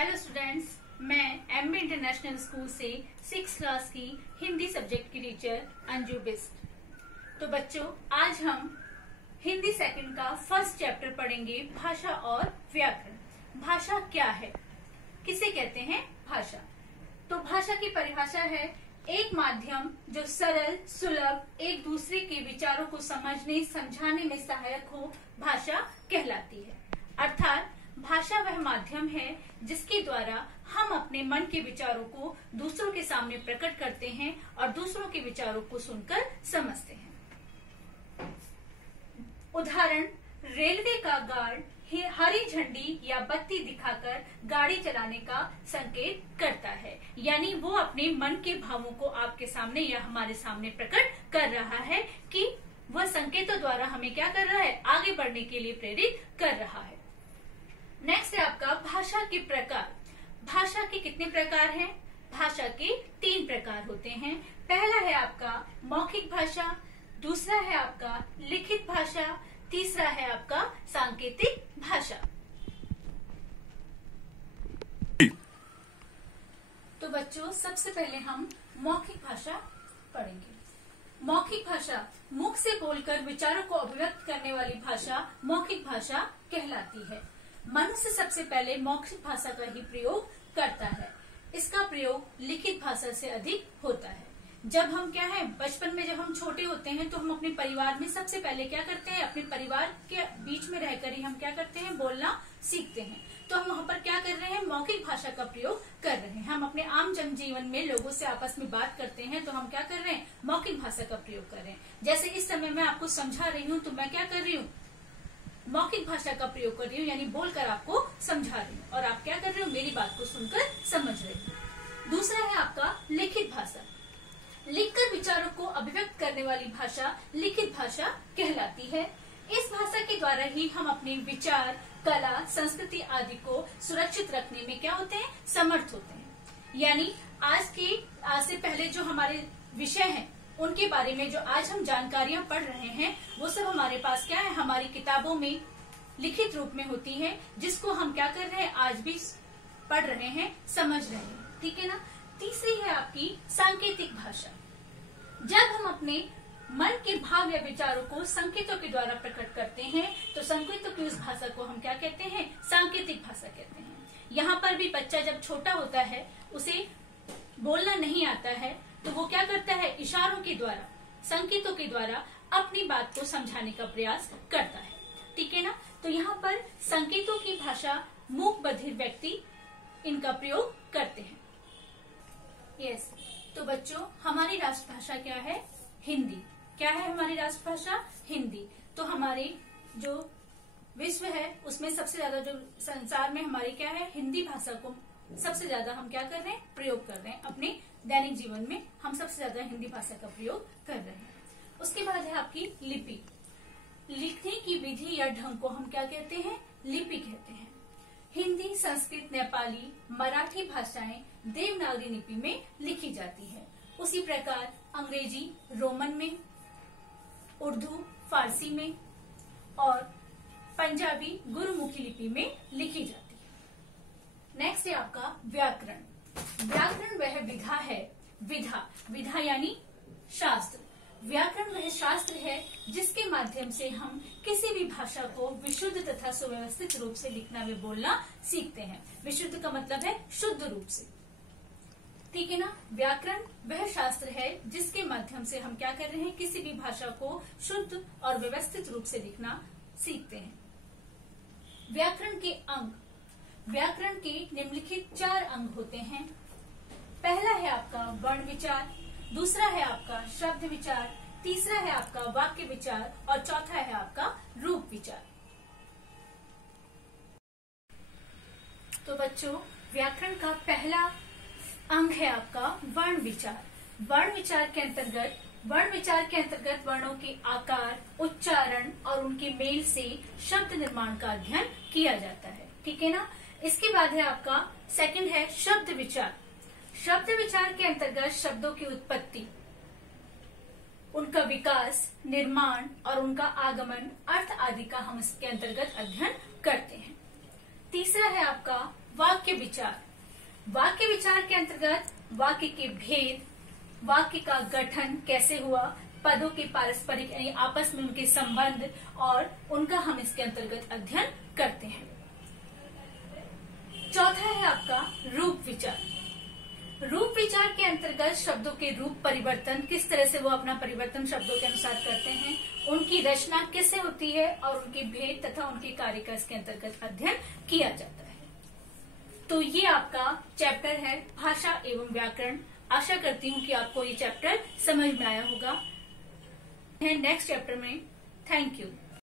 Hello students, मैं MB international school से 6th class की हिंदी सब्जेक्ट की टीचर अंजू बिस्ट। तो बच्चों, आज हम हिंदी सेकंड का फर्स्ट चैप्टर पढ़ेंगे, भाषा और व्याकरण। भाषा क्या है, किसे कहते हैं भाषा? तो भाषा की परिभाषा है एक माध्यम जो सरल सुलभ एक दूसरे के विचारों को समझने समझाने में सहायक हो, भाषा कहलाती है। अर्थात भाषा वह माध्यम है जिसके द्वारा हम अपने मन के विचारों को दूसरों के सामने प्रकट करते हैं और दूसरों के विचारों को सुनकर समझते हैं। उदाहरण, रेलवे का गार्ड हरी झंडी या बत्ती दिखाकर गाड़ी चलाने का संकेत करता है, यानी वो अपने मन के भावों को आपके सामने या हमारे सामने प्रकट कर रहा है कि वह संकेतों द्वारा हमें क्या कर रहा है, आगे बढ़ने के लिए प्रेरित कर रहा है। नेक्स्ट है आपका भाषा के प्रकार। भाषा के कितने प्रकार हैं? भाषा के 3 प्रकार होते हैं। पहला है आपका मौखिक भाषा, दूसरा है आपका लिखित भाषा, तीसरा है आपका सांकेतिक भाषा। तो बच्चों, सबसे पहले हम मौखिक भाषा पढ़ेंगे। मौखिक भाषा मुख से बोलकर विचारों को अभिव्यक्त करने वाली भाषा मौखिक भाषा कहलाती है। मनुष्य सबसे पहले मौखिक भाषा का ही प्रयोग करता है। इसका प्रयोग लिखित भाषा से अधिक होता है। जब हम क्या है, बचपन में जब हम छोटे होते हैं तो हम अपने परिवार में सबसे पहले क्या करते हैं, अपने परिवार के बीच में रहकर ही हम क्या करते हैं, बोलना सीखते हैं। तो हम वहाँ पर क्या कर रहे हैं, मौखिक भाषा का प्रयोग कर रहे हैं। हम अपने आम जनजीवन में लोगों से आपस में बात करते हैं तो हम क्या कर रहे हैं, मौखिक भाषा का प्रयोग कर रहे हैं। जैसे इस समय मैं आपको समझा रही हूँ तो मैं क्या कर रही हूँ, मौखिक भाषा का प्रयोग कर रही हूँ, यानी बोलकर आपको समझा रही हूँ और आप क्या कर रहे हो, मेरी बात को सुनकर समझ रहे हो। दूसरा है आपका लिखित भाषा। लिखकर विचारों को अभिव्यक्त करने वाली भाषा लिखित भाषा कहलाती है। इस भाषा के द्वारा ही हम अपने विचार, कला, संस्कृति आदि को सुरक्षित रखने में क्या होते हैं, समर्थ होते हैं। यानी आज से पहले जो हमारे विषय हैं उनके बारे में जो आज हम जानकारियां पढ़ रहे हैं वो सब हमारे पास क्या है, हमारी किताबों में लिखित रूप में होती है, जिसको हम क्या कर रहे हैं, आज भी पढ़ रहे हैं, समझ रहे हैं। ठीक है ना। तीसरी है आपकी सांकेतिक भाषा। जब हम अपने मन के भाव या विचारों को संकेतों के द्वारा प्रकट करते हैं तो संकेतों की उस भाषा को हम क्या कहते हैं, सांकेतिक भाषा कहते हैं। यहाँ पर भी बच्चा जब छोटा होता है, उसे बोलना नहीं आता है तो वो क्या करता है, इशारों के द्वारा, संकेतों के द्वारा अपनी बात को समझाने का प्रयास करता है। ठीक है ना। तो यहाँ पर संकेतों की भाषा मूक बधिर व्यक्ति इनका प्रयोग करते हैं। यस। तो बच्चों, हमारी राष्ट्रभाषा क्या है, हिंदी। क्या है हमारी राष्ट्रभाषा, हिंदी। तो हमारी जो विश्व है उसमें सबसे ज्यादा, जो संसार में हमारी क्या है, हिंदी भाषा को सबसे ज्यादा हम क्या कर रहे हैं, प्रयोग कर रहे हैं। अपने दैनिक जीवन में हम सबसे ज्यादा हिंदी भाषा का प्रयोग कर रहे हैं। उसके बाद है आपकी लिपि। लिखने की विधि या ढंग को हम क्या कहते हैं, लिपि कहते हैं। हिंदी, संस्कृत, नेपाली, मराठी भाषाएं देवनागरी लिपि में लिखी जाती है। उसी प्रकार अंग्रेजी रोमन में, उर्दू फारसी में और पंजाबी गुरुमुखी लिपि में लिखी जाती है। नेक्स्ट है आपका व्याकरण। व्याकरण वह विधा है, विधा यानी शास्त्र। व्याकरण वह शास्त्र है जिसके माध्यम से हम किसी भी भाषा को विशुद्ध तथा सुव्यवस्थित रूप से लिखना व बोलना सीखते हैं। विशुद्ध का मतलब है शुद्ध रूप से। ठीक है ना। व्याकरण वह शास्त्र है जिसके माध्यम से हम क्या कर रहे हैं, किसी भी भाषा को शुद्ध और व्यवस्थित रूप से लिखना सीखते हैं। व्याकरण के अंग। व्याकरण के निम्नलिखित 4 अंग होते हैं। पहला है आपका वर्ण विचार, दूसरा है आपका शब्द विचार, तीसरा है आपका वाक्य विचार और चौथा है आपका रूप विचार। तो बच्चों, व्याकरण का पहला अंग है आपका वर्ण विचार। वर्ण विचार के अंतर्गत वर्णों के आकार, उच्चारण और उनके मेल से शब्द निर्माण का अध्ययन किया जाता है। ठीक है ना। इसके बाद है आपका सेकंड है शब्द विचार। शब्द विचार के अंतर्गत शब्दों की उत्पत्ति, उनका विकास, निर्माण और उनका आगमन, अर्थ आदि का हम इसके अंतर्गत अध्ययन करते हैं। तीसरा है आपका वाक्य विचार। वाक्य विचार के अंतर्गत वाक्य के भेद, वाक्य का गठन कैसे हुआ, पदों के पारस्परिक यानी आपस में उनके संबंध और उनका हम इसके अंतर्गत अध्ययन करते हैं। चौथा है आपका रूप विचार। रूप विचार के अंतर्गत शब्दों के रूप परिवर्तन, किस तरह से वो अपना परिवर्तन शब्दों के अनुसार करते हैं, उनकी रचना कैसे होती है और उनके भेद तथा उनके कार्य का इसके अंतर्गत अध्ययन किया जाता है। तो ये आपका चैप्टर है भाषा एवं व्याकरण। आशा करती हूँ कि आपको ये चैप्टर समझ में आया होगा। नेक्स्ट चैप्टर में। Thank you.